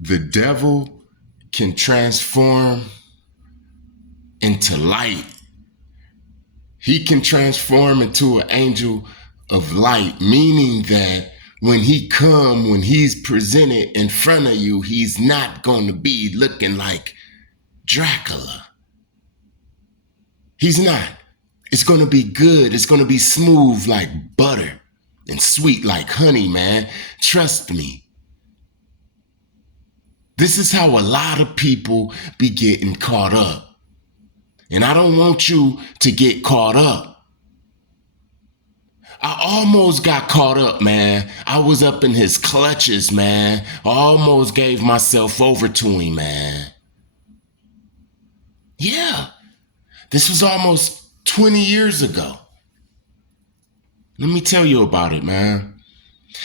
The devil can transform into light. He can transform into an angel of light, meaning that when he's presented in front of you, he's not going to be looking like Dracula. He's not. It's going to be good. It's going to be smooth like butter and sweet like honey, man. Trust me. This is how a lot of people be getting caught up. And I don't want you to get caught up. I almost got caught up, man. I was up in his clutches, man. I almost gave myself over to him, man. Yeah, this was almost 20 years ago. Let me tell you about it, man.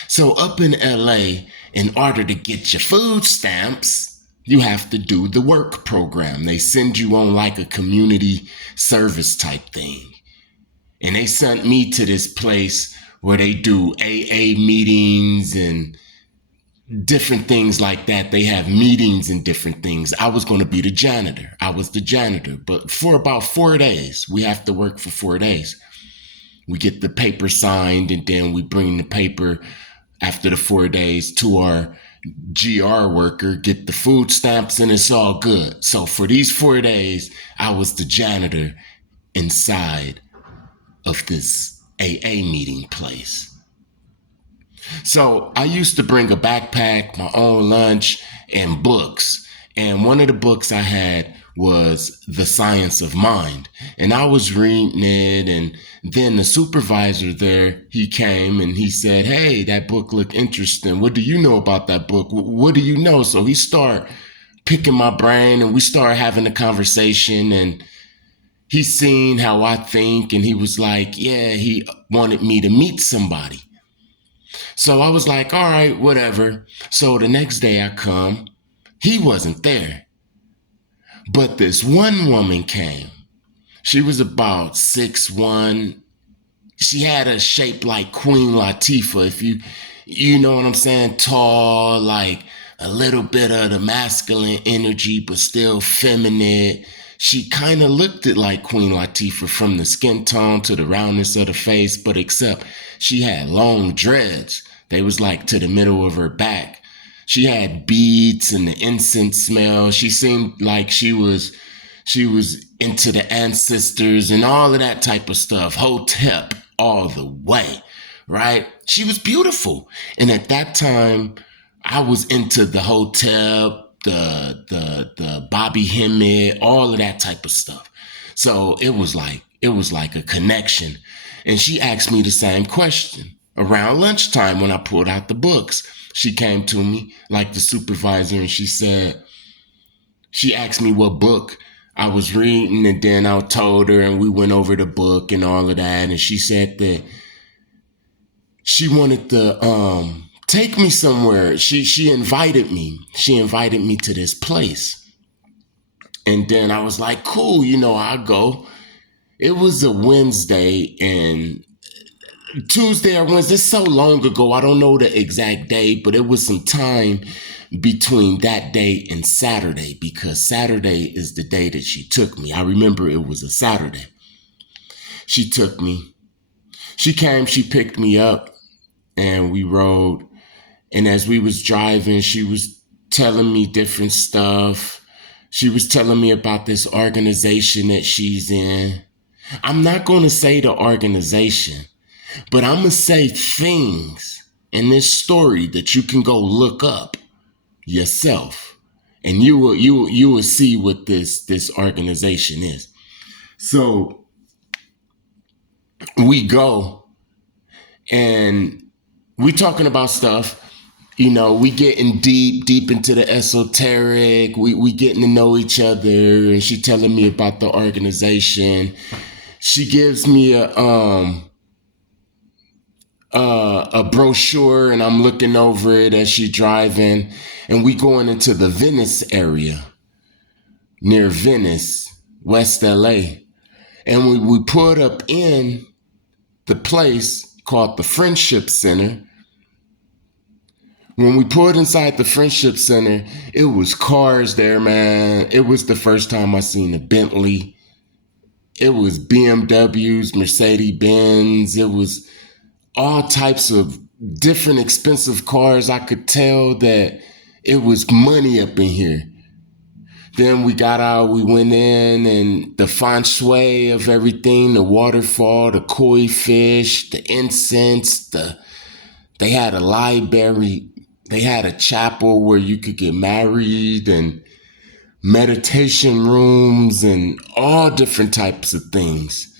So up in LA, in order to get your food stamps, you have to do the work program. They send you on like a community service type thing. And they sent me to this place where they do AA meetings and different things like that. They have meetings and different things. I was going to be the janitor. I was the janitor. But for about 4 days, we have to work for 4 days. We get the paper signed, and then we bring the paper after the 4 days to our GR worker, get the food stamps, and it's all good. So for these 4 days, I was the janitor inside of this AA meeting place. So I used to bring a backpack, my own lunch, and books. And one of the books I had was The Science of Mind. And I was reading it, and then the supervisor there, he came and he said, "Hey, that book looked interesting. What do you know about that book? What do you know?" So he started picking my brain, and we started having a conversation, and he seen how I think, and he was like, yeah, he wanted me to meet somebody. So I was like, all right, whatever. So the next day I come, he wasn't there. But this one woman came. She was about 6'1". She had a shape like Queen Latifah, if you know what I'm saying, tall, like a little bit of the masculine energy, but still feminine. She kind of looked it like Queen Latifah from the skin tone to the roundness of the face, but except she had long dreads. They was like to the middle of her back. She had beads and the incense smell. She seemed like she was into the ancestors and all of that type of stuff. Hotep all the way, right? She was beautiful. And at that time, I was into the Hotep, the Bobby Hemmett, all of that type of stuff. So it was like a connection. And she asked me the same question around lunchtime when I pulled out the books. She came to me like the supervisor, and she asked me what book I was reading, and then I told her, and we went over the book and all of that. And she said that she wanted to take me somewhere. She invited me. She invited me to this place. And then I was like, cool, I'll go. It was a Wednesday, and Tuesday or Wednesday, it's so long ago, I don't know the exact day, but it was some time between that day and Saturday, because Saturday is the day that she took me. I remember it was a Saturday. She took me. She came, she picked me up, and we rode. And as we was driving, she was telling me different stuff. She was telling me about this organization that she's in. I'm not going to say the organization, but I'm going to say things in this story that you can go look up yourself, and you will see what this organization is. So we go, and we talking about stuff. We getting deep into the esoteric. We getting to know each other, and she telling me about the organization. She gives me a brochure, and I'm looking over it as she driving, and we going into the Venice area, near Venice, West LA. And we pulled up in the place called the Friendship Center. When we pulled inside the Friendship Center, it was cars there, man. It was the first time I seen a Bentley. It was BMWs, Mercedes Benz. It was all types of different expensive cars. I could tell that it was money up in here. Then we got out, we went in, and the feng shui of everything, the waterfall, the koi fish, the incense, they had a library, they had a chapel where you could get married, and meditation rooms, and all different types of things.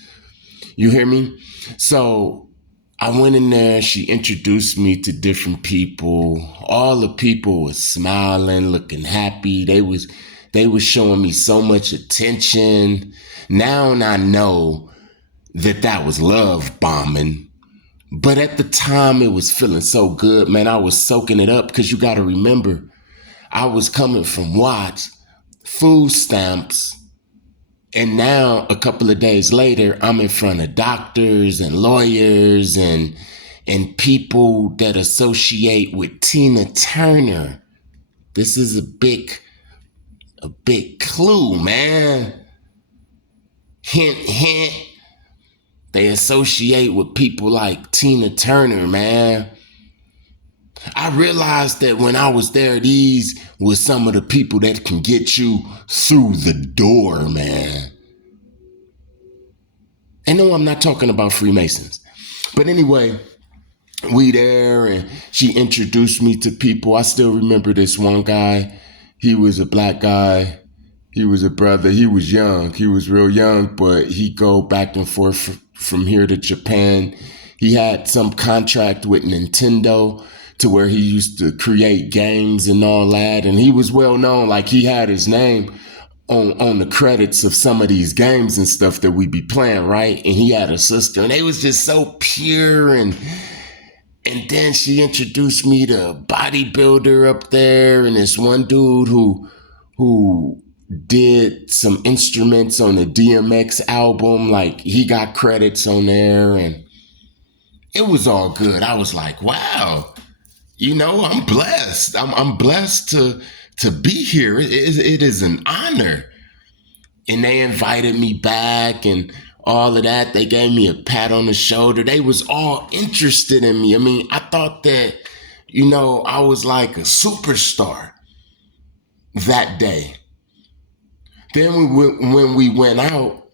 You hear me? So I went in there, she introduced me to different people. All the people was smiling, looking happy. They was showing me so much attention. Now I know that was love bombing. But at the time, it was feeling so good, man. I was soaking it up because you got to remember, I was coming from Watts, food stamps, and now a couple of days later, I'm in front of doctors and lawyers and people that associate with Tina Turner. This is a big clue, man. Hint, hint. They associate with people like Tina Turner, man. I realized that when I was there, these were some of the people that can get you through the door, man. And no, I'm not talking about Freemasons. But anyway, we there, and she introduced me to people. I still remember this one guy. He was a black guy. He was a brother. He was young. He was real young, but he go back and forth from here to Japan. He had some contract with Nintendo to where he used to create games and all that. And he was well known. Like, he had his name on the credits of some of these games and stuff that we be playing, right? And he had a sister, and they was just so pure. And then she introduced me to a bodybuilder up there, and this one dude who did some instruments on the DMX album. Like, he got credits on there, and it was all good. I was like, wow, I'm blessed. I'm blessed to be here. It is an honor. And they invited me back and all of that. They gave me a pat on the shoulder. They was all interested in me. I mean, I thought that, I was like a superstar that day. Then when we went out,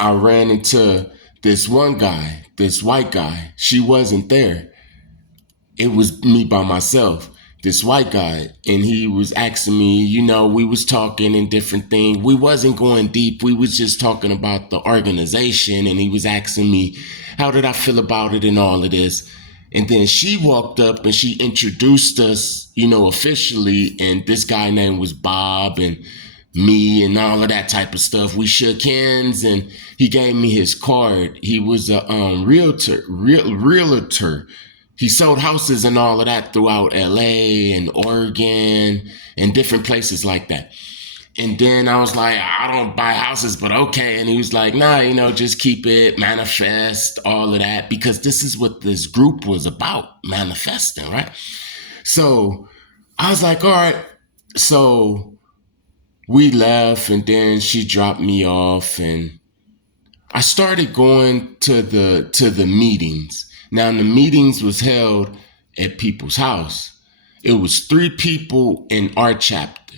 I ran into this one guy, this white guy. She wasn't there. It was me by myself, this white guy. And he was asking me, we was talking and different things. We wasn't going deep. We was just talking about the organization. And he was asking me, how did I feel about it and all of this? And then she walked up and she introduced us, officially. And this guy name was Bob, and me and all of that type of stuff. We shook hands, and he gave me his card. He was a realtor. He sold houses and all of that throughout LA and Oregon and different places like that. And then I was like, I don't buy houses, but okay. And he was like, nah, just keep it, manifest, all of that, because this is what this group was about, manifesting, right? So I was like, all right. So we left, and then she dropped me off, and I started going to the meetings. Now, the meetings was held at people's house. It was 3 people in our chapter.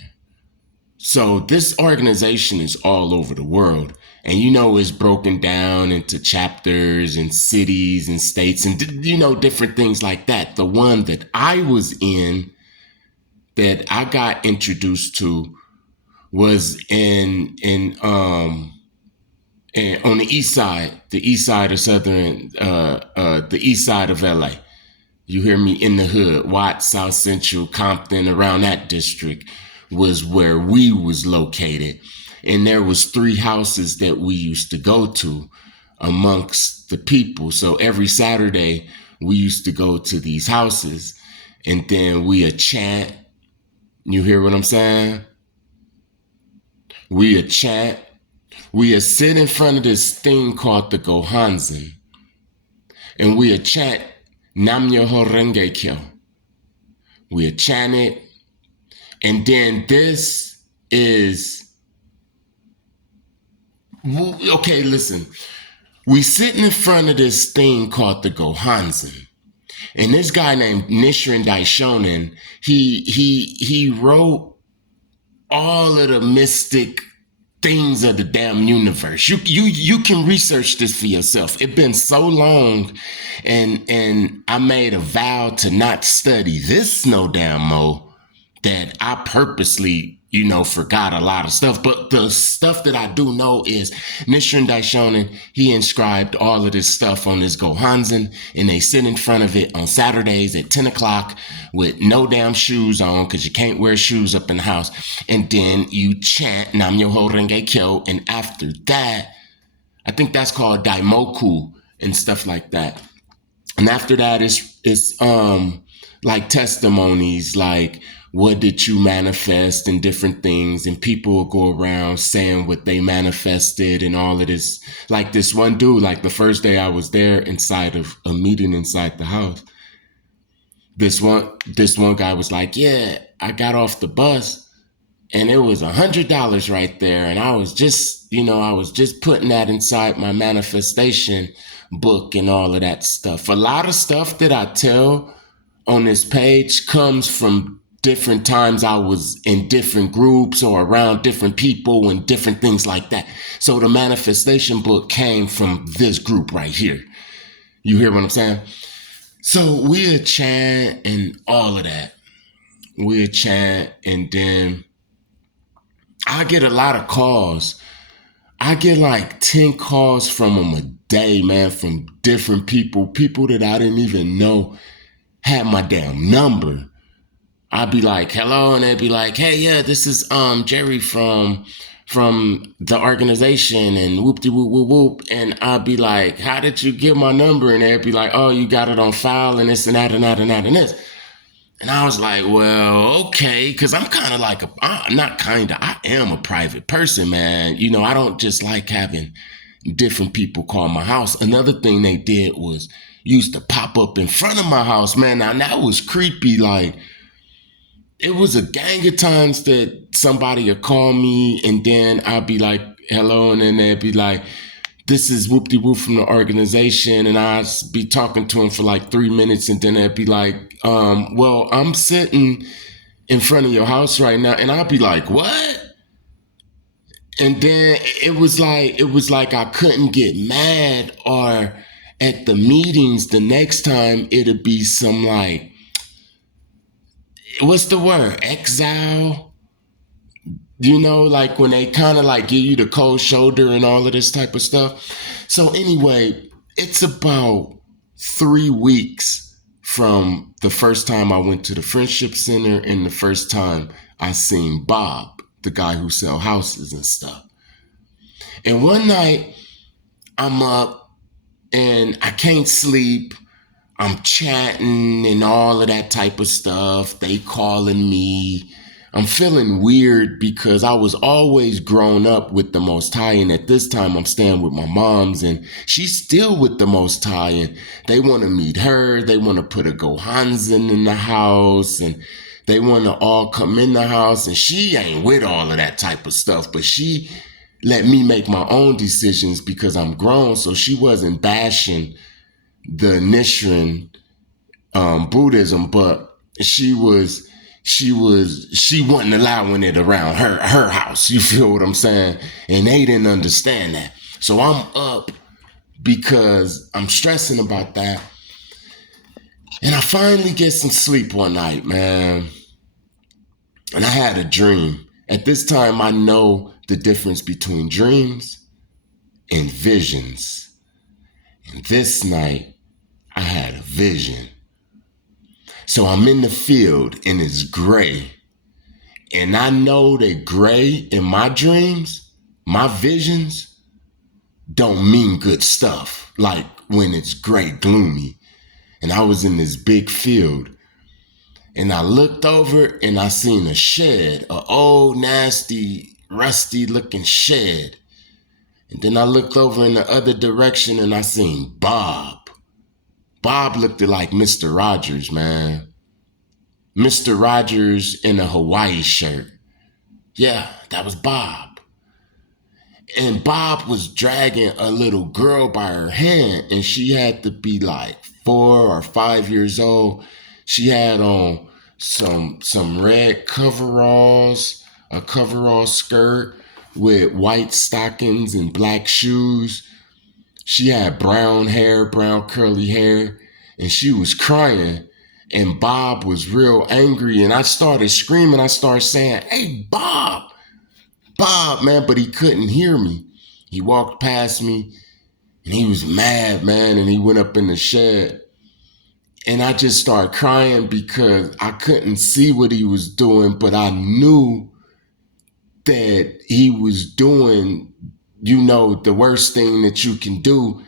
So this organization is all over the world. And it's broken down into chapters and cities and states and, different things like that. The one that I was in, that I got introduced to, was and on the east side of southern, the east side of LA. You hear me? In the hood, Watts, South Central, Compton, around that district was where we was located. And there was 3 houses that we used to go to amongst the people. So every Saturday we used to go to these houses, and then we'd chant. You hear what I'm saying? We'd chant. We'd sit in front of this thing called the Gohanzen, and we'd chant Nam Myoho Renge Kyo. We'll chant it. And then this is, okay, listen. We sitting in front of this thing called the Gohanzen. And this guy named Nichiren Daishonin, he wrote all of the mystic things of the damn universe. You can research this for yourself. It's been so long, and I made a vow to not study this no damn mo that I purposely, forgot a lot of stuff. But the stuff that I do know is Nichiren Daishonin, he inscribed all of this stuff on this Gohanzen, and they sit in front of it on Saturdays at 10 o'clock with no damn shoes on, because you can't wear shoes up in the house. And then you chant Nam Myoho Renge Kyo, and after that, I think that's called Daimoku and stuff like that. And after that, it's like testimonies, like what did you manifest and different things, and people will go around saying what they manifested and all of this. Like this one dude, like the first day I was there inside of a meeting inside the house, this one guy was like, yeah, I got off the bus and it was $100 right there, and I was just putting that inside my manifestation book and all of that stuff. A lot of stuff that I tell on this page comes from different times I was in different groups or around different people and different things like that. So the manifestation book came from this group right here. You hear what I'm saying? So we'll chant and all of that. We'll chant, and then I get a lot of calls. I get like 10 calls from them a day, man, from different people that I didn't even know had my damn number. I'd be like, hello, and they'd be like, hey, yeah, this is Jerry from the organization, and whoop-de whoop whoop whoop. And I'd be like, how did you get my number? And they'd be like, oh, you got it on file and this and that and that and that and this. And I was like, well, okay, because I'm kind of like I am a private person, man. I don't just like having different people call my house. Another thing they did was used to pop up in front of my house, man. Now that was creepy. Like, it was a gang of times that somebody would call me, and then I'd be like, hello, and then they'd be like, this is whoop-de-whoop from the organization, and I'd be talking to him for like 3 minutes, and then they'd be like, well, I'm sitting in front of your house right now, and I'd be like, what? And then it was like I couldn't get mad, or at the meetings the next time it'd be some like, what's the word? Exile? Like when they kind of like give you the cold shoulder and all of this type of stuff. So anyway, it's about 3 weeks from the first time I went to the Friendship Center and the first time I seen Bob, the guy who sell houses and stuff. And one night I'm up and I can't sleep. I'm chatting and all of that type of stuff. They calling me. I'm feeling weird because I was always grown up with the Most High, and at this time I'm staying with my mom's, and she's still with the Most High, and they want to meet her. They want to put a Gohanzen in the house, and they want to all come in the house, and she ain't with all of that type of stuff, but she let me make my own decisions because I'm grown, so she wasn't bashing the Nichiren Buddhism, but she wasn't allowing it around her house. You feel what I'm saying? And they didn't understand that. So I'm up because I'm stressing about that. And I finally get some sleep one night, man. And I had a dream. At this time, I know the difference between dreams and visions. And this night, I had a vision. So I'm in the field and it's gray. And I know that gray in my dreams, my visions, don't mean good stuff. Like when it's gray, gloomy. And I was in this big field. And I looked over and I seen a shed, an old, nasty, rusty looking shed. And then I looked over in the other direction and I seen Bob. Bob looked like Mr. Rogers, man. Mr. Rogers in a Hawaii shirt. Yeah, that was Bob. And Bob was dragging a little girl by her hand, and she had to be like 4 or 5 years old. She had on some red coveralls, a coverall skirt with white stockings and black shoes. She had brown hair, brown curly hair, and she was crying. And Bob was real angry, and I started screaming. I started saying, "Hey, Bob, Bob, man," but he couldn't hear me. He walked past me and he was mad, man, and he went up in the shed. And I just started crying because I couldn't see what he was doing, but I knew that he was doing, the worst thing that you can do.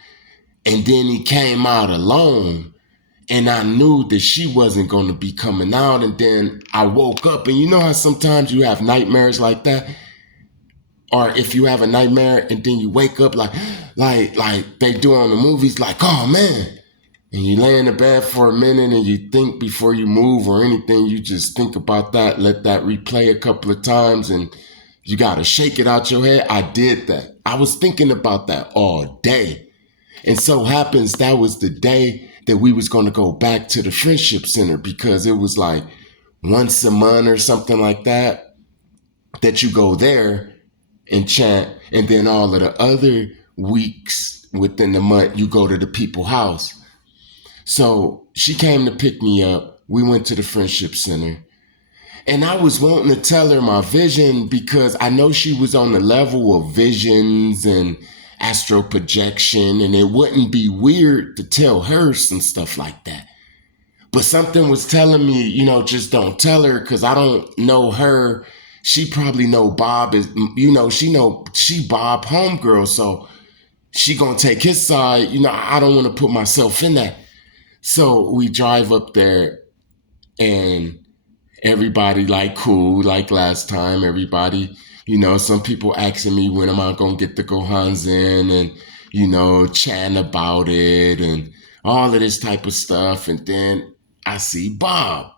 And then he came out alone. And I knew that she wasn't going to be coming out. And then I woke up, and you know how sometimes you have nightmares like that? Or if you have a nightmare and then you wake up like they do on the movies, like, oh man. And you lay in the bed for a minute and you think before you move or anything, you just think about that, let that replay a couple of times, and you got to shake it out your head. I did that. I was thinking about that all day. And so happens that was the day that we was going to go back to the Friendship Center, because it was like once a month or something like that you go there and chant. And then all of the other weeks within the month, you go to the people house. So she came to pick me up. We went to the Friendship Center. And I was wanting to tell her my vision, because I know she was on the level of visions and astral projection, and it wouldn't be weird to tell her some stuff like that. But something was telling me, just don't tell her, because I don't know her. She probably know Bob is, she Bob homegirl, so she gonna take his side. I don't want to put myself in that. So we drive up there, and everybody like cool, like last time. Everybody, some people asking me when am I gonna get the Gohanzen, and chatting about it and all of this type of stuff. And then I see Bob.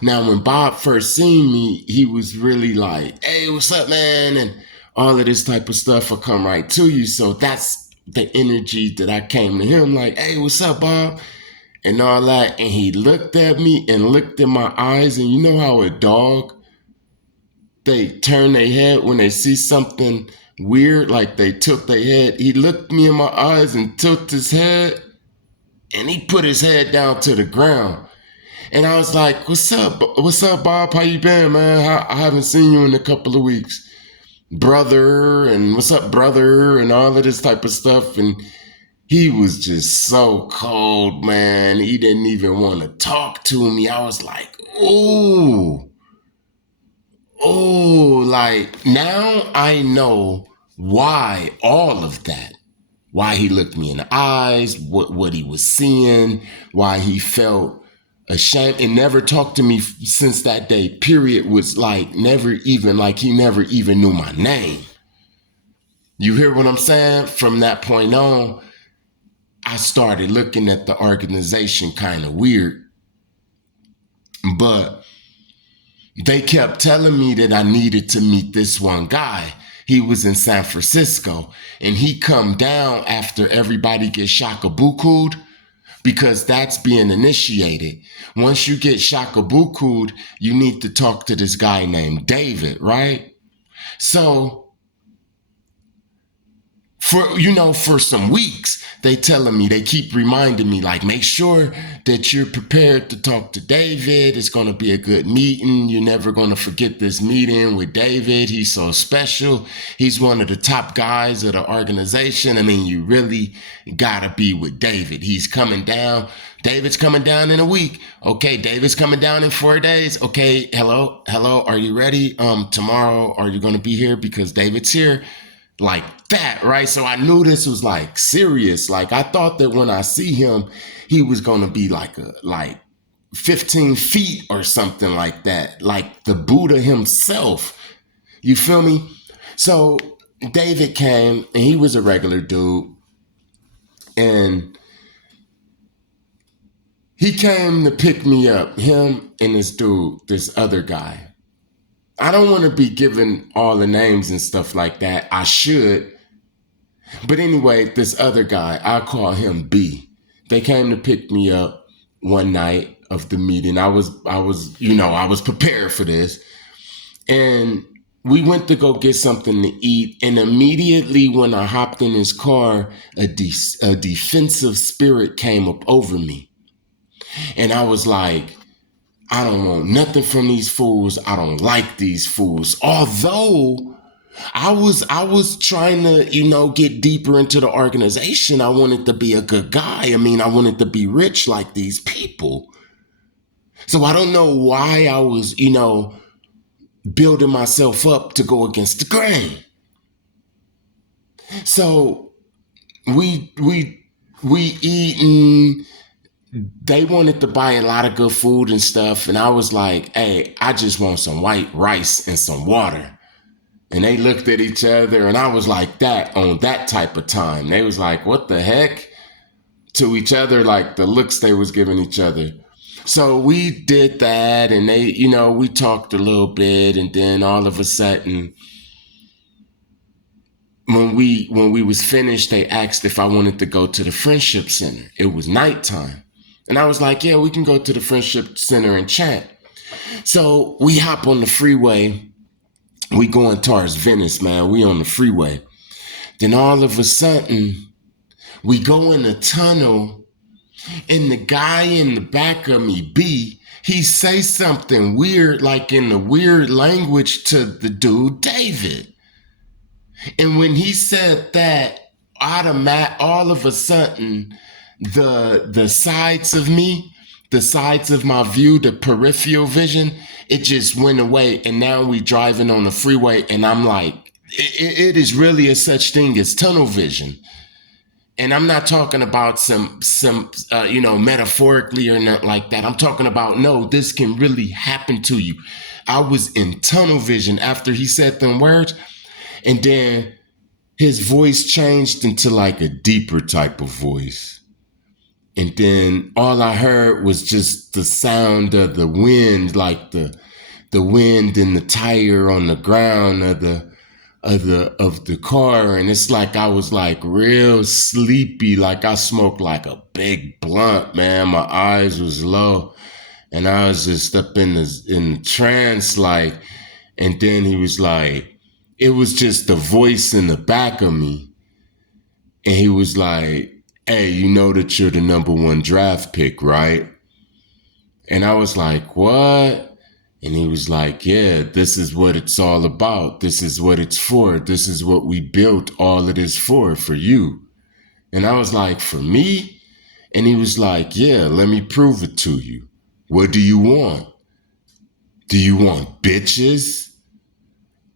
Now, when Bob first seen me, he was really like, "Hey, what's up, man?" And all of this type of stuff will come right to you. So that's the energy that I came to him like, "Hey, what's up, Bob?" And all that. And he looked at me and looked in my eyes. And you know how a dog, they turn their head when they see something weird, like they tilt their head. He looked me in my eyes and tilted his head, and he put his head down to the ground. And I was like, "What's up? What's up, Bob? How you been, man? I haven't seen you in a couple of weeks, brother." And "What's up, brother?" And all of this type of stuff. And he was just so cold, man. He didn't even want to talk to me. I was like, ooh, like now I know why all of that. Why he looked me in the eyes, what he was seeing, why he felt ashamed and never talked to me since that day, period. Was like never even, like he never even knew my name. You hear what I'm saying? From that point on, I started looking at the organization kind of weird. But they kept telling me that I needed to meet this one guy. He was in San Francisco, and he come down after everybody gets shakabuku'd, because that's being initiated. Once you get shakabuku'd, you need to talk to this guy named David, right? So for some weeks, they keep reminding me, like, make sure that you're prepared to talk to David. It's going to be a good meeting. You're never going to forget this meeting with David. He's so special. He's one of the top guys of the organization. I mean, you really got to be with David. He's coming down. David's coming down in a week. Okay, David's coming down in 4 days. Okay, hello, are you ready? Tomorrow, are you going to be here? Because David's here. Like that, right? So I knew this was like serious. Like I thought that when I see him, he was gonna be like 15 feet or something like that, like the Buddha himself. You feel me? So David came, and he was a regular dude, and He came to pick me up, him and this dude, this other guy. I don't want to be giving all the names and stuff like that. I should. But anyway, this other guy, I call him B. They came to pick me up one night of the meeting. I was prepared for this. And we went to go get something to eat. And immediately when I hopped in his car, a defensive spirit came up over me. And I was like, I don't want nothing from these fools. I don't like these fools. Although I was trying to, get deeper into the organization. I wanted to be a good guy. I mean, I wanted to be rich like these people. So I don't know why I was, building myself up to go against the grain. So we eating. They wanted to buy a lot of good food and stuff. And I was like, hey, I just want some white rice and some water. And they looked at each other and I was like that on that type of time. They was like, what the heck? To each other, like the looks they was giving each other. So we did that and they, we talked a little bit. And then all of a sudden, when we was finished, they asked if I wanted to go to the Friendship Center. It was nighttime. And I was like, yeah, we can go to the Friendship Center and chat. So we hop on the freeway. We going towards Venice, man. We on the freeway. Then all of a sudden, we go in a tunnel, and the guy in the back of me, B, he say something weird, like in the weird language to the dude, David. And when he said that, all of a sudden, the sides of me, the sides of my view, the peripheral vision, it just went away. And now we driving on the freeway and I'm like, it is really a such thing as tunnel vision. And I'm not talking about some metaphorically or not like that. I'm talking about, no, this can really happen to you. I was in tunnel vision after he said them words. And then his voice changed into like a deeper type of voice. And then all I heard was just the sound of the wind, like the wind in the tire on the ground of the car. And it's like I was like real sleepy, like I smoked like a big blunt, man. My eyes was low. And I was just up in the trance, like, and then he was like, it was just the voice in the back of me. And he was like, hey, you know that you're the number one draft pick, right? And I was like, what? And he was like, yeah, this is what it's all about. This is what it's for. This is what we built all of this for you. And I was like, for me? And he was like, yeah, let me prove it to you. What do you want? Do you want bitches?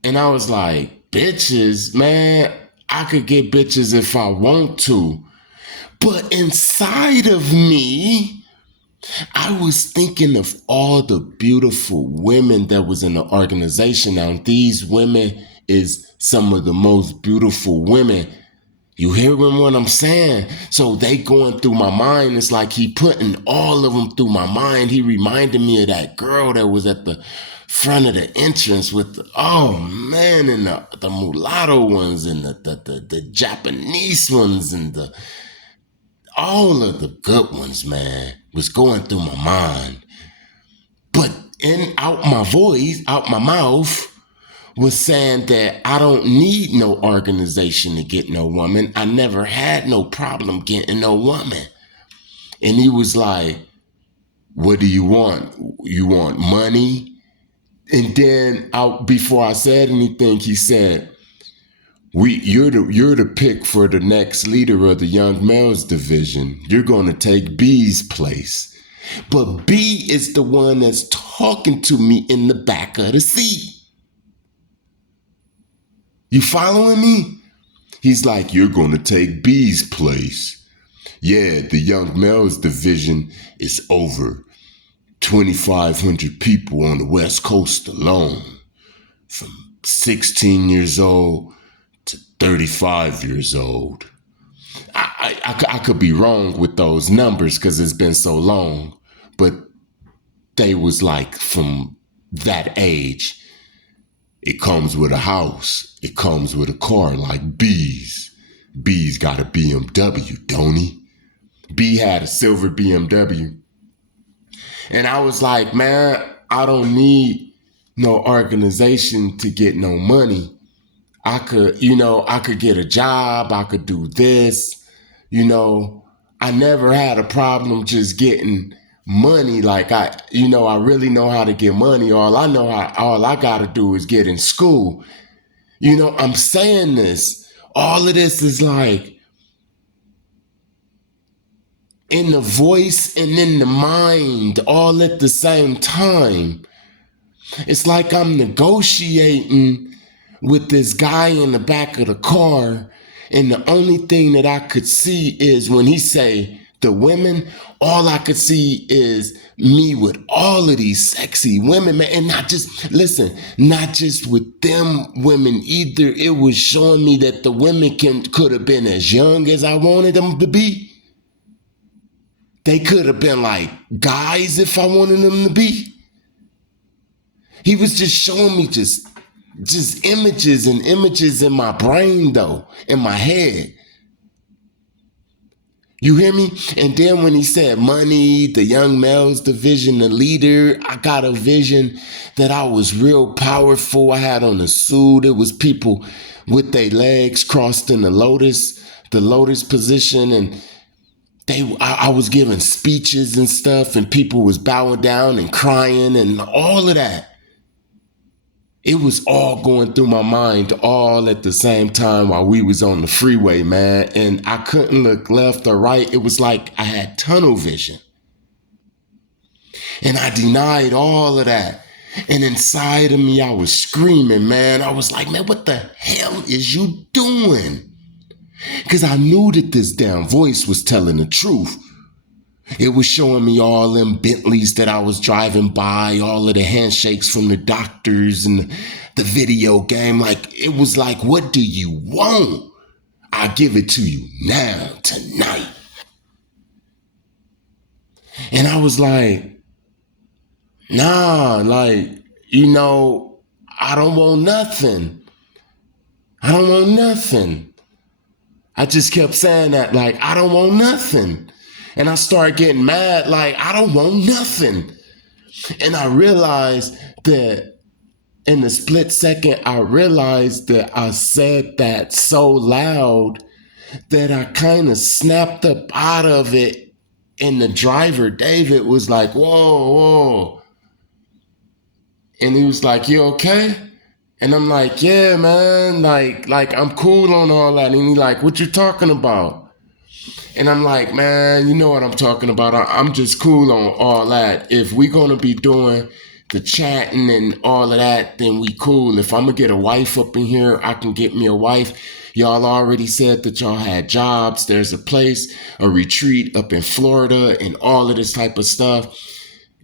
And I was like, bitches? Man, I could get bitches if I want to. But inside of me, I was thinking of all the beautiful women that was in the organization. Now, these women is some of the most beautiful women. You hearing what I'm saying? So they going through my mind. It's like he putting all of them through my mind. He reminded me of that girl that was at the front of the entrance with and the mulatto ones and the Japanese ones and all of the good ones, man, was going through my mind. But out my mouth was saying that I don't need no organization to get no woman. I never had no problem getting no woman. And he was like, what do you want? You want money? And then before I said anything, he said, you're the pick for the next leader of the young males division. You're going to take B's place. But B is the one that's talking to me in the back of the seat. You following me? He's like, you're going to take B's place. Yeah, the young males division is over 2,500 people on the West Coast alone, from 16 years old to 35 years old. I could be wrong with those numbers because it's been so long, but they was like from that age. It comes with a house. It comes with a car like B's. B's got a BMW, don't he? B had a silver BMW. And I was like, man, I don't need no organization to get no money. I could get a job. I could do this. I never had a problem just getting money. Like I really know how to get money. All I got to do is get in school. I'm saying this. All of this is like in the voice and in the mind all at the same time. It's like I'm negotiating with this guy in the back of the car, and the only thing that I could see is when he say the women, all I could see is me with all of these sexy women, man. And not just with them women either. It was showing me that the women could have been as young as I wanted them to be. They could have been like guys if I wanted them to be. He was just showing me just images and images in my brain, though, in my head. You hear me? And then when he said money, the young males division, the leader, I got a vision that I was real powerful. I had on a suit. It was people with their legs crossed in the lotus position, and I was giving speeches and stuff, and people was bowing down and crying and all of that. It was all going through my mind all at the same time while we was on the freeway, man. And I couldn't look left or right. It was like I had tunnel vision. And I denied all of that. And inside of me, I was screaming, man. I was like, man, what the hell is you doing? Because I knew that this damn voice was telling the truth. It was showing me all them Bentleys that I was driving by, all of the handshakes from the doctors and the video game. Like, it was like, what do you want? I'll give it to you now, tonight. And I was like, nah, like, I don't want nothing. I don't want nothing. I just kept saying that, like, I don't want nothing. And I started getting mad, like, I don't want nothing. And I realized that in the split second, I realized that I said that so loud that I kind of snapped up out of it. And the driver, David, was like, whoa, whoa. And he was like, you okay? And I'm like, yeah, man, like I'm cool on all that. And he's like, what you talking about? And I'm like, man, you know what I'm talking about. I'm just cool on all that. If we're going to be doing the chatting and all of that, then we cool. If I'm going to get a wife up in here, I can get me a wife. Y'all already said that y'all had jobs. There's a place, a retreat up in Florida and all of this type of stuff.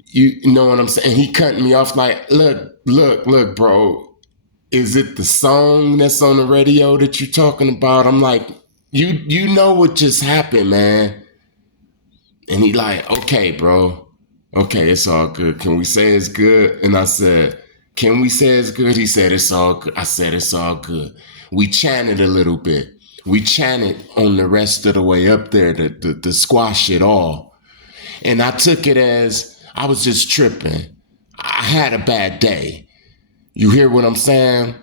You know what I'm saying? He cut me off like, look, bro. Is it the song that's on the radio that you're talking about? I'm like, you know what just happened, man. And he like, okay, bro. Okay, it's all good. Can we say it's good? And I said, can we say it's good? He said, it's all good. I said, it's all good. We chanted a little bit. We chanted on the rest of the way up there to squash it all. And I took it as I was just tripping. I had a bad day. You hear what I'm saying?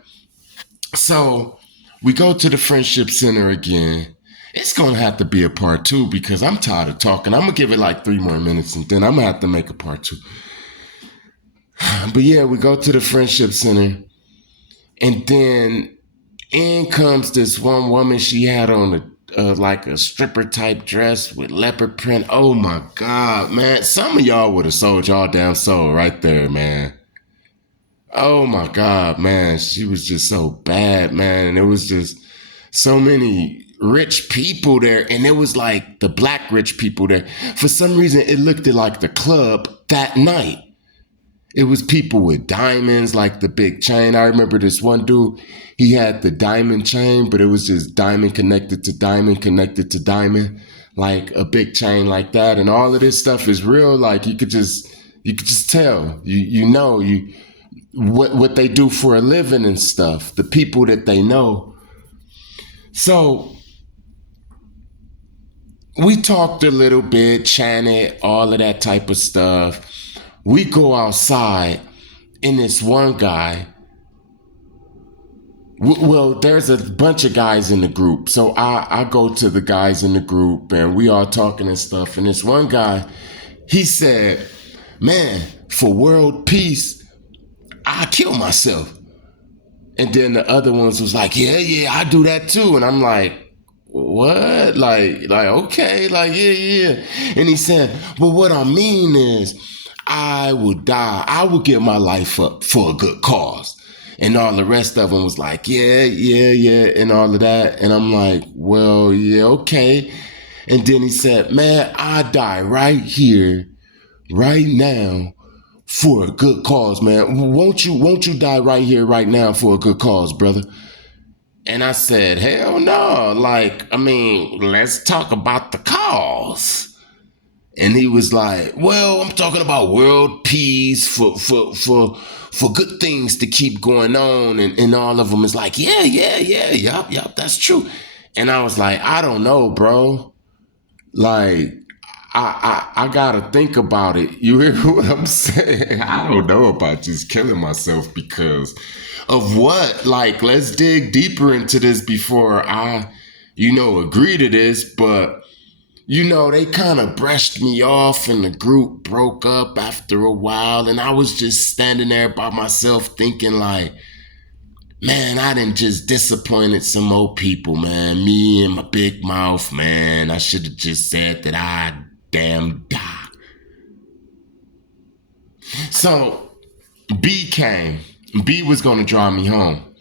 So we go to the Friendship Center again. It's going to have to be a part 2 because I'm tired of talking. I'm going to give it like 3 more minutes and then I'm going to have to make a part 2. But yeah, we go to the Friendship Center. And then in comes this one woman. She had on like a stripper type dress with leopard print. Oh my God, man. Some of y'all would have sold y'all damn soul right there, man. Oh my God, man. She was just so bad, man. And it was just so many rich people there. And it was like the black rich people there. For some reason, it looked like the club that night. It was people with diamonds, like the big chain. I remember this one dude, he had the diamond chain, but it was just diamond connected to diamond connected to diamond, like a big chain like that. And all of this stuff is real. Like you could just tell. You what they do for a living and stuff, the people that they know. So we talked a little bit, chanted, all of that type of stuff. We go outside, and this one guy, well, there's a bunch of guys in the group. So I go to the guys in the group, and we all talking and stuff. And this one guy, he said, man, for world peace, I kill myself. And then the other ones was like, yeah, I do that too. And I'm like, what? Okay, yeah. And he said, well, what I mean is, I would die. I would give my life up for a good cause. And all the rest of them was like, yeah, and all of that. And I'm like, well, yeah, okay. And then he said, man, I die right here, right now, for a good cause, man. Won't you die right here, right now for a good cause, brother? And I said, hell no. Let's talk about the cause. And he was like, well, I'm talking about world peace for good things to keep going on. And all of them is like, yup, that's true. And I was like, I don't know, bro. Like, I gotta think about it. You hear what I'm saying? I don't know about just killing myself because of what? Like, let's dig deeper into this before I, agree to this. But, they kind of brushed me off and the group broke up after a while. And I was just standing there by myself thinking like, man, I done just disappointed some old people, man. Me and my big mouth, man. I should have just said that I damn die. So B came. B was going to drive me home.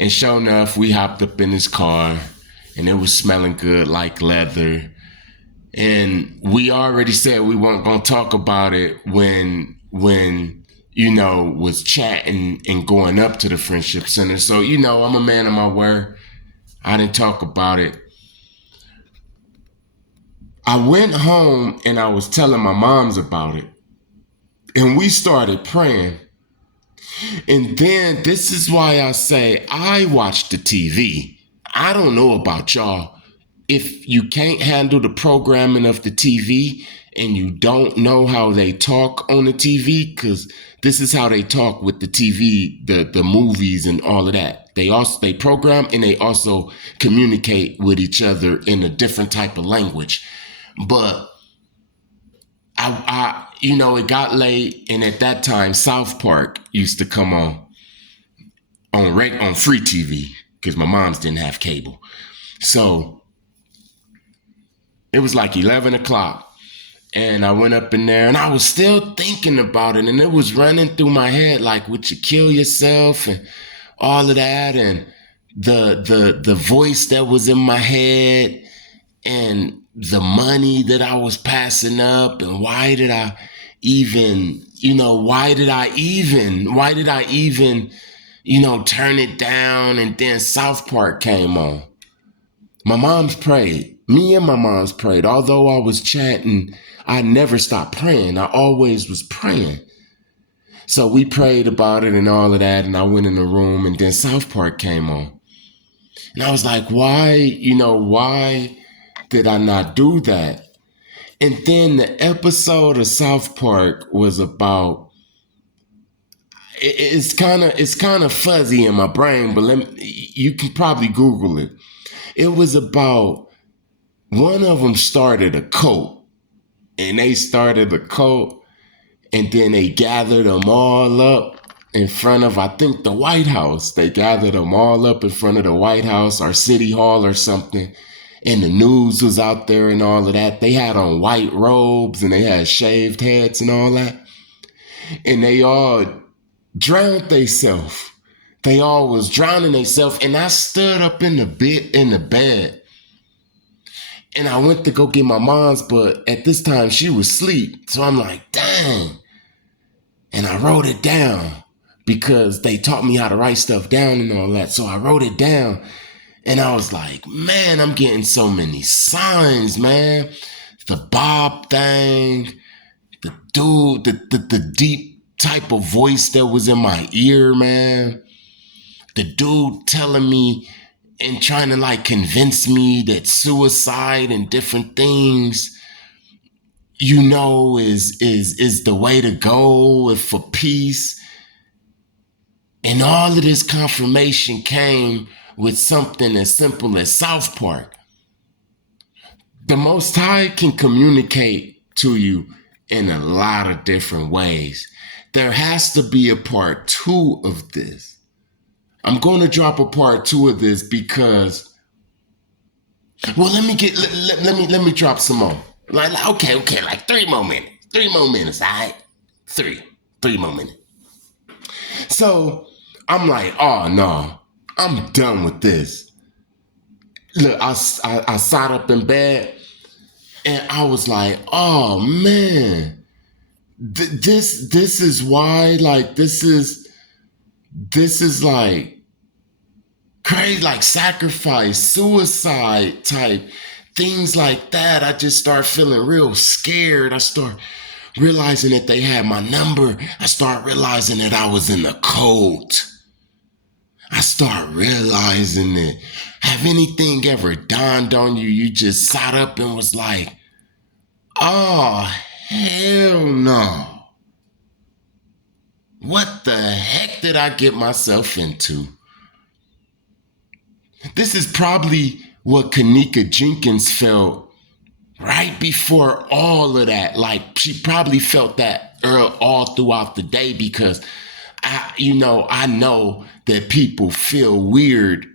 And sure enough, we hopped up in his car and it was smelling good like leather. And we already said we weren't going to talk about it when was chatting and going up to the Friendship Center. So, I'm a man of my word. I didn't talk about it. I went home and I was telling my moms about it. And we started praying. And then this is why I say I watch the TV. I don't know about y'all. If you can't handle the programming of the TV and you don't know how they talk on the TV, because this is how they talk with the TV, the movies and all of that. They program and they also communicate with each other in a different type of language. But it got late, and at that time, South Park used to come on free TV because my moms didn't have cable. So it was like 11 o'clock. And I went up in there and I was still thinking about it. And it was running through my head like, would you kill yourself and all of that? And the voice that was in my head and the money that I was passing up. And why did I even turn it down? And then South Park came on. My mom's prayed. Me and my mom's prayed. Although I was chanting, I never stopped praying. I always was praying. So we prayed about it and all of that. And I went in the room and then South Park came on. And I was like, why did I not do that? And then the episode of South Park was about, it's kind of fuzzy in my brain, but you can probably Google it. It was about one of them started a cult, and they started a cult, and then they gathered them all up in front of, I think, the White House. They gathered them all up in front of the White House or City Hall or something, and the news was out there and all of that. They had on white robes and they had shaved heads and all that, and they all drowned themselves. They all was drowning themselves, and I stood up in the bed. And I went to go get my mom's, but at this time she was asleep. So I'm like, dang. and I wrote it down because they taught me how to write stuff down and all that. So I wrote it down and I was like, man, I'm getting so many signs, man. The Bob thing, the dude, the deep type of voice that was in my ear, man. The dude telling me and trying to like convince me that suicide and different things, is the way to go for peace. And all of this confirmation came with something as simple as South Park. The Most High can communicate to you in a lot of different ways. There has to be a part 2 of this. I'm going to drop a part 2 of this because, well, let me drop some more. Okay, like 3 more minutes. 3 more minutes, all right? 3 more minutes. So I'm like, oh no, I'm done with this. Look, I sat up in bed and I was like, oh man, this is why, like, this is like crazy, like sacrifice, suicide type things like that. I just start feeling real scared. I start realizing that they had my number. I start realizing that I was in a cult. I start realizing that, have anything ever dawned on you? You just sat up and was like, oh, hell no. What the heck did I get myself into? This is probably what Kanika Jenkins felt right before all of that. Like, she probably felt that all throughout the day because I know that people feel weird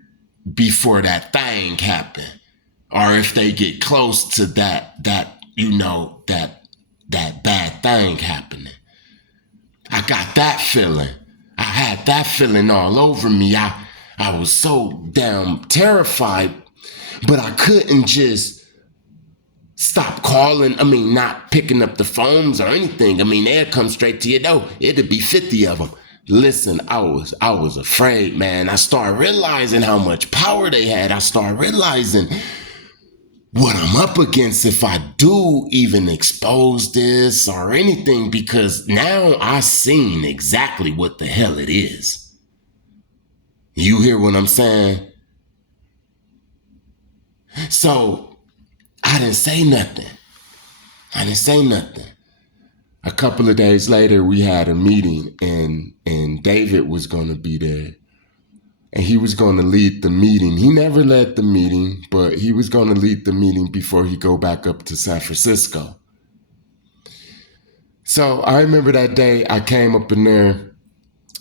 before that thing happen, or if they get close to that bad thing happening. I got that feeling. I had that feeling all over me. I was so damn terrified, but I couldn't just stop calling. I mean, not picking up the phones or anything. I mean, they'd come straight to you. No, it'd be 50 of them. Listen, I was afraid, man. I started realizing how much power they had. I started realizing what I'm up against if I do even expose this or anything, because now I seen exactly what the hell it is. You hear what I'm saying? So I didn't say nothing. A couple of days later, we had a meeting and David was going to be there. And he was going to lead the meeting. He never led the meeting, but he was going to lead the meeting before he go back up to San Francisco. So I remember that day I came up in there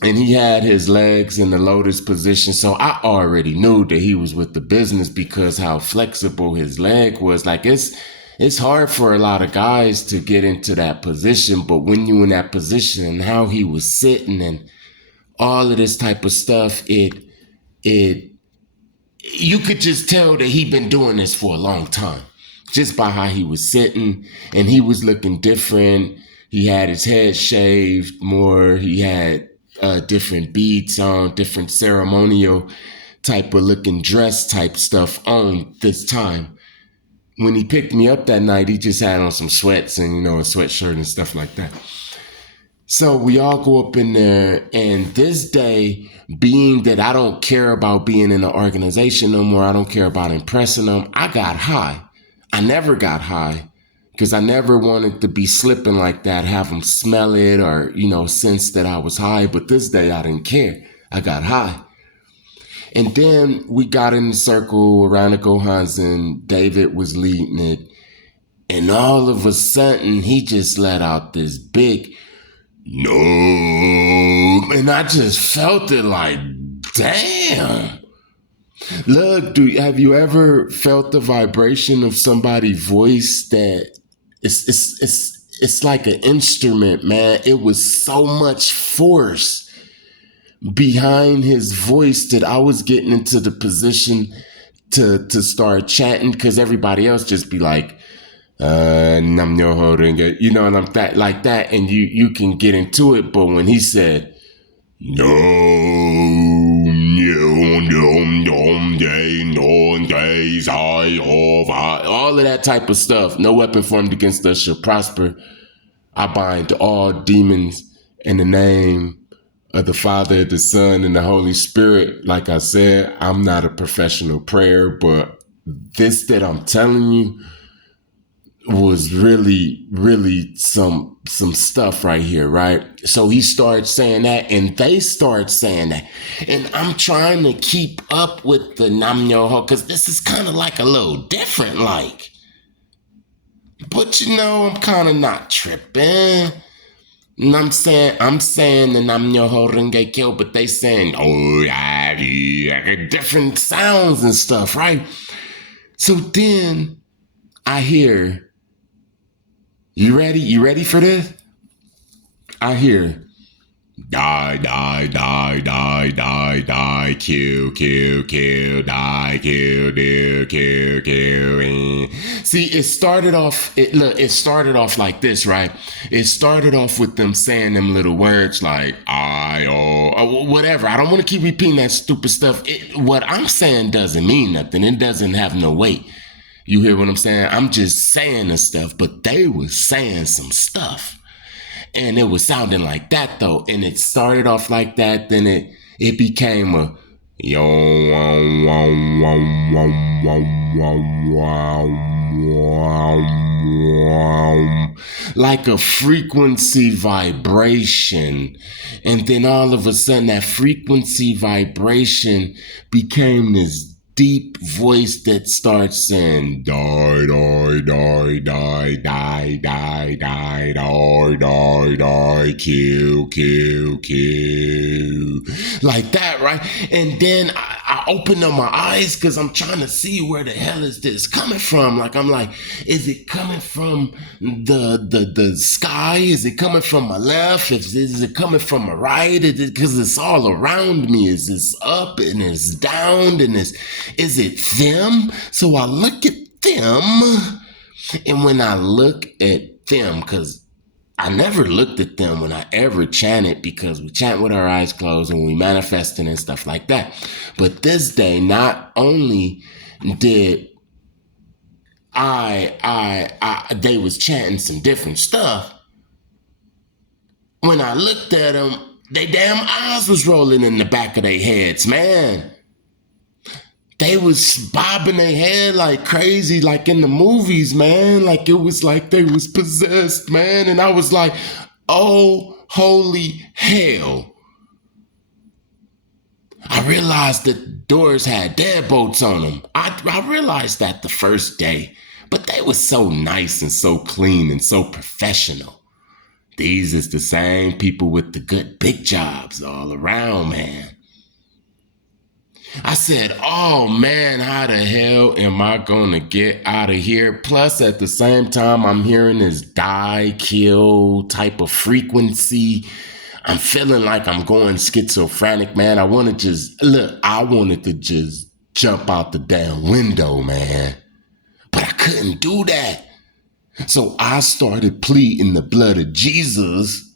and he had his legs in the lotus position. So I already knew that he was with the business because how flexible his leg was. Like, it's hard for a lot of guys to get into that position, but when you in that position and how he was sitting and all of this type of stuff, you could just tell that he'd been doing this for a long time, just by how he was sitting, and he was looking different. He had his head shaved more. He had different beads on, different ceremonial type of looking dress type stuff on this time. When he picked me up that night, he just had on some sweats and, a sweatshirt and stuff like that. So we all go up in there, and this day, being that I don't care about being in the organization no more, I don't care about impressing them, I got high. I never got high because I never wanted to be slipping like that, have them smell it or, sense that I was high. But this day I didn't care. I got high. And then we got in the circle around the Gohans and David was leading it. And all of a sudden he just let out this big no. And I just felt it like, damn. Look, have you ever felt the vibration of somebody's voice that it's like an instrument, man? It was so much force behind his voice that I was getting into the position to start chatting because everybody else just be like, Nam yo holding it, you know, and I'm that like that, and you can get into it. But when he said, no, all of that type of stuff, no weapon formed against us shall prosper. I bind all demons in the name of the Father, the Son, and the Holy Spirit. Like I said, I'm not a professional prayer, but this that I'm telling you was really some stuff right here, right? So he starts saying that, and they start saying that, and I'm trying to keep up with the Nam Yo, because this is kind of like a little different, like. But you know, I'm kind of not tripping. And I'm saying the Nam Yo Renge Kyo, but they saying different sounds and stuff, right? So then I hear. You ready? You ready for this? I hear die, die, die, die, die, die, kill, kill, kill, die, kill, kill, kill. See, it started off. It started off like this, right? It started off with them saying them little words like whatever. I don't want to keep repeating that stupid stuff. What I'm saying doesn't mean nothing. It doesn't have no weight. You hear what I'm saying? I'm just saying the stuff, but they were saying some stuff. And it was sounding like that though. And it started off like that, then it became a yo like a frequency vibration. And then all of a sudden that frequency vibration became this deep voice that starts saying die, die, die, die, die, die, die, die, die, die, kill, kill, kill. Like that, right? And then I open up my eyes because I'm trying to see where the hell is this coming from. Like, I'm like, is it coming from the sky? Is it coming from my left? Is it coming from my right? Because it's all around me. Is this up and it's down and is it them? So I look at them, and when I look at them, because I never looked at them when I ever chanted, because we chant with our eyes closed and we manifesting and stuff like that. But this day, not only did they was chanting some different stuff. When I looked at them, they damn eyes was rolling in the back of their heads, man. They was bobbing their head like crazy, like in the movies, man. Like it was like they was possessed, man. And I was like, oh, holy hell. I realized that doors had deadbolts on them. I realized that the first day. But they were so nice and so clean and so professional. These is the same people with the good big jobs all around, man. I said, oh man, how the hell am I gonna get out of here? Plus, at the same time, I'm hearing this die, kill type of frequency. I'm feeling like I'm going schizophrenic, man. I wanted to just jump out the damn window, man. But I couldn't do that. So I started pleading the blood of Jesus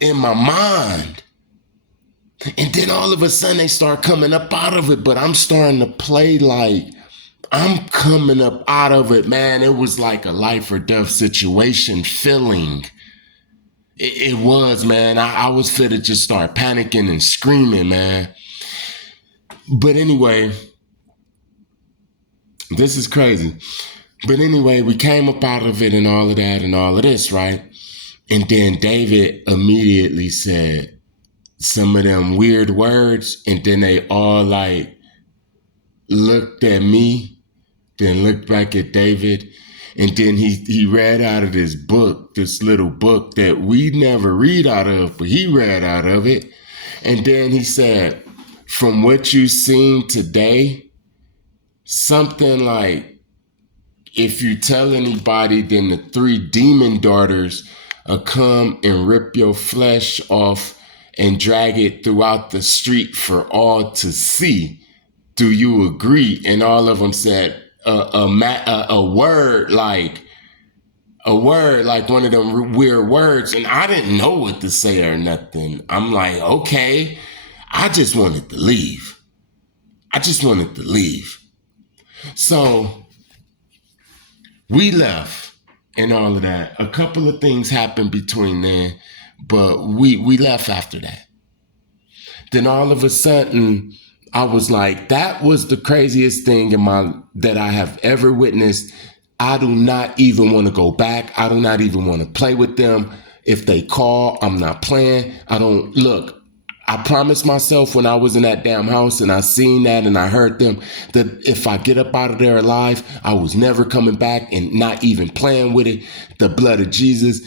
in my mind. And then all of a sudden they start coming up out of it, but I'm starting to play like I'm coming up out of it, man. It was like a life or death situation feeling. It was, man. I was fit to just start panicking and screaming, man. But anyway, this is crazy. But anyway, we came up out of it and all of that and all of this, right? And then David immediately said some of them weird words, and then they all like looked at me, then looked back at David, and then he read out of this book, this little book that we never read out of, but he read out of it. And then he said, from what you've seen today, something like, if you tell anybody, then the 3 demon daughters will come and rip your flesh off and drag it throughout the street for all to see. Do you agree? And all of them said, a word like one of them weird words, and I didn't know what to say or nothing. I'm like, okay, I just wanted to leave. I just wanted to leave. So we left and all of that. A couple of things happened between then, but we left after that. Then all of a sudden, I was like, that was the craziest thing that I have ever witnessed. I do not even want to go back. I do not even want to play with them. If they call, I'm not playing. I don't look. I promised myself when I was in that damn house and I seen that and I heard them that if I get up out of there alive, I was never coming back and not even playing with it. The blood of Jesus,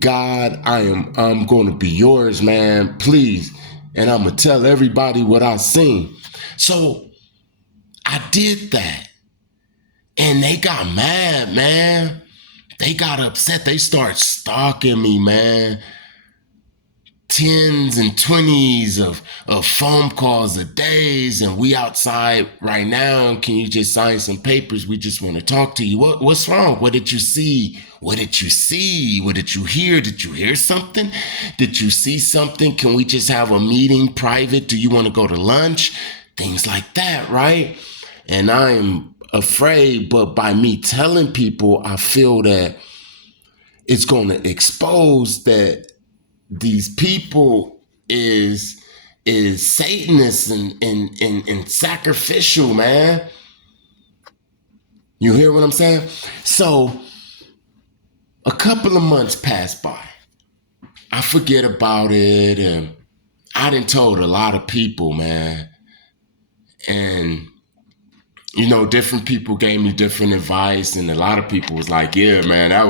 God, I'm going to be yours, man. Please. And I'm going to tell everybody what I seen. So I did that. And they got mad, man. They got upset. They start stalking me, man. 10s and 20s of phone calls a days, and we outside right now. Can you just sign some papers? We just want to talk to you. What's wrong? What did you see? What did you see? What did you hear? Did you hear something? Did you see something? Can we just have a meeting private? Do you want to go to lunch? Things like that, right? And I am afraid, but by me telling people, I feel that it's going to expose that these people is Satanists and sacrificial, man. You hear what I'm saying? So a couple of months passed by. I forget about it, and I done told a lot of people, man. And different people gave me different advice, and a lot of people was like, yeah, man, that